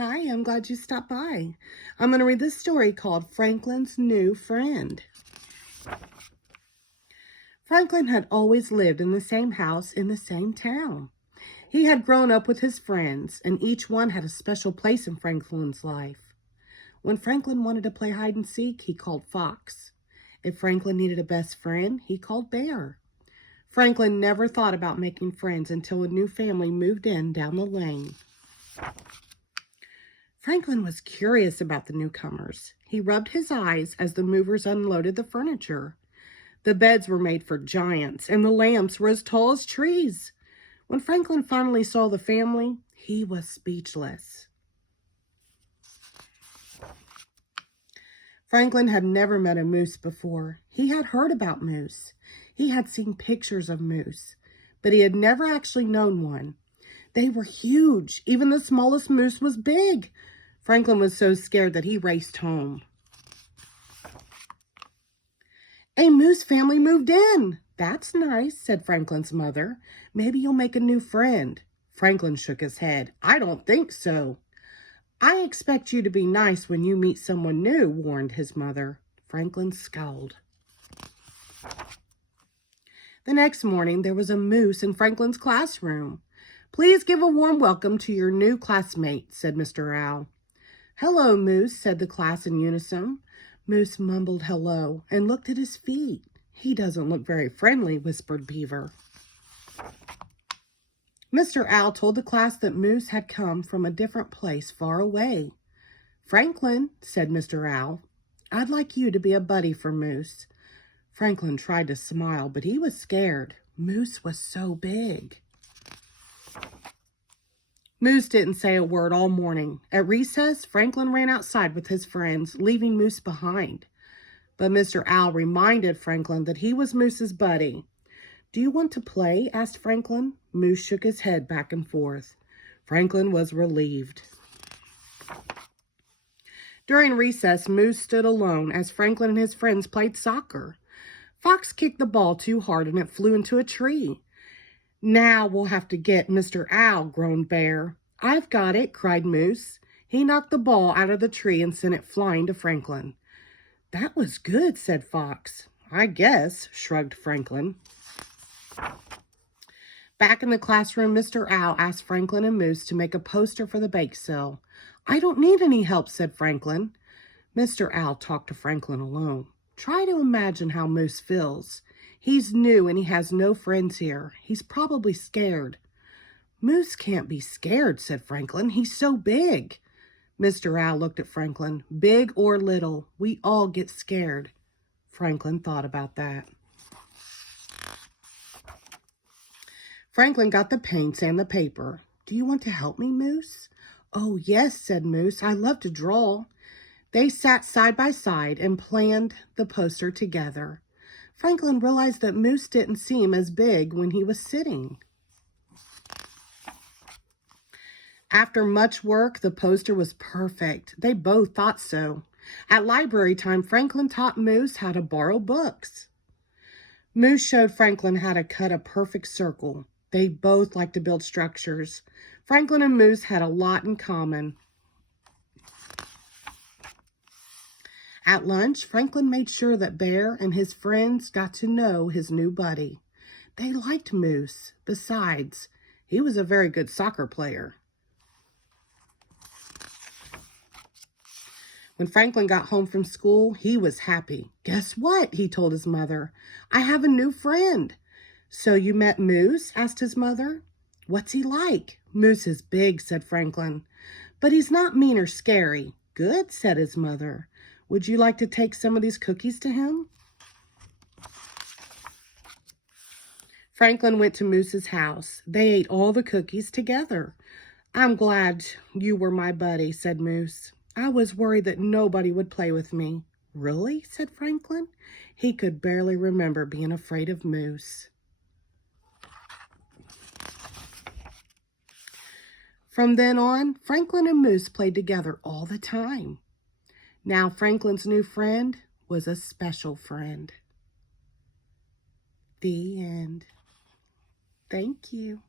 Hi, I'm glad you stopped by. I'm going to read this story called Franklin's New Friend. Franklin had always lived in the same house in the same town. He had grown up with his friends, and each one had a special place in Franklin's life. When Franklin wanted to play hide and seek, he called Fox. If Franklin needed a best friend, he called Bear. Franklin never thought about making friends until a new family moved in down the lane. Franklin was curious about the newcomers. He rubbed his eyes as the movers unloaded the furniture. The beds were made for giants, and the lamps were as tall as trees. When Franklin finally saw the family, he was speechless. Franklin had never met a moose before. He had heard about moose. He had seen pictures of moose, but he had never actually known one. They were huge. Even the smallest moose was big. Franklin was so scared that he raced home. A moose family moved in. That's nice, said Franklin's mother. Maybe you'll make a new friend. Franklin shook his head. I don't think so. I expect you to be nice when you meet someone new, warned his mother. Franklin scowled. The next morning, there was a moose in Franklin's classroom. Please give a warm welcome to your new classmate, said Mr. Owl. Hello, Moose, said the class in unison. Moose mumbled hello and looked at his feet. He doesn't look very friendly, whispered Beaver. Mr. Owl told the class that Moose had come from a different place far away. Franklin, said Mr. Owl, I'd like you to be a buddy for Moose. Franklin tried to smile, but he was scared. Moose was so big. Moose didn't say a word all morning. At recess, Franklin ran outside with his friends, leaving Moose behind. But Mr. Owl reminded Franklin that he was Moose's buddy. Do you want to play? Asked Franklin. Moose shook his head back and forth. Franklin was relieved. During recess, Moose stood alone as Franklin and his friends played soccer. Fox kicked the ball too hard and it flew into a tree. Now we'll have to get Mr. Owl, groaned Bear. I've got it, cried Moose. He knocked the ball out of the tree and sent it flying to Franklin. That was good, said Fox. I guess, shrugged Franklin. Back in the classroom, Mr. Owl asked Franklin and Moose to make a poster for the bake sale. I don't need any help, said Franklin. Mr. Owl talked to Franklin alone. Try to imagine how Moose feels. He's new and he has no friends here. He's probably scared. Moose can't be scared, said Franklin. He's so big. Mr. Owl looked at Franklin. Big or little, we all get scared. Franklin thought about that. Franklin got the paints and the paper. Do you want to help me, Moose? Oh, yes, said Moose. I love to draw. They sat side by side and planned the poster together. Franklin realized that Moose didn't seem as big when he was sitting. After much work, the poster was perfect. They both thought so. At library time, Franklin taught Moose how to borrow books. Moose showed Franklin how to cut a perfect circle. They both liked to build structures. Franklin and Moose had a lot in common. At lunch, Franklin made sure that Bear and his friends got to know his new buddy. They liked Moose. Besides, he was a very good soccer player. When Franklin got home from school, he was happy. Guess what? He told his mother. I have a new friend. So you met Moose? Asked his mother. What's he like? Moose is big, said Franklin. But he's not mean or scary. Good, said his mother. Would you like to take some of these cookies to him? Franklin went to Moose's house. They ate all the cookies together. I'm glad you were my buddy, said Moose. I was worried that nobody would play with me. Really? Said Franklin. He could barely remember being afraid of Moose. From then on, Franklin and Moose played together all the time. Now Franklin's new friend was a special friend. The end. Thank you.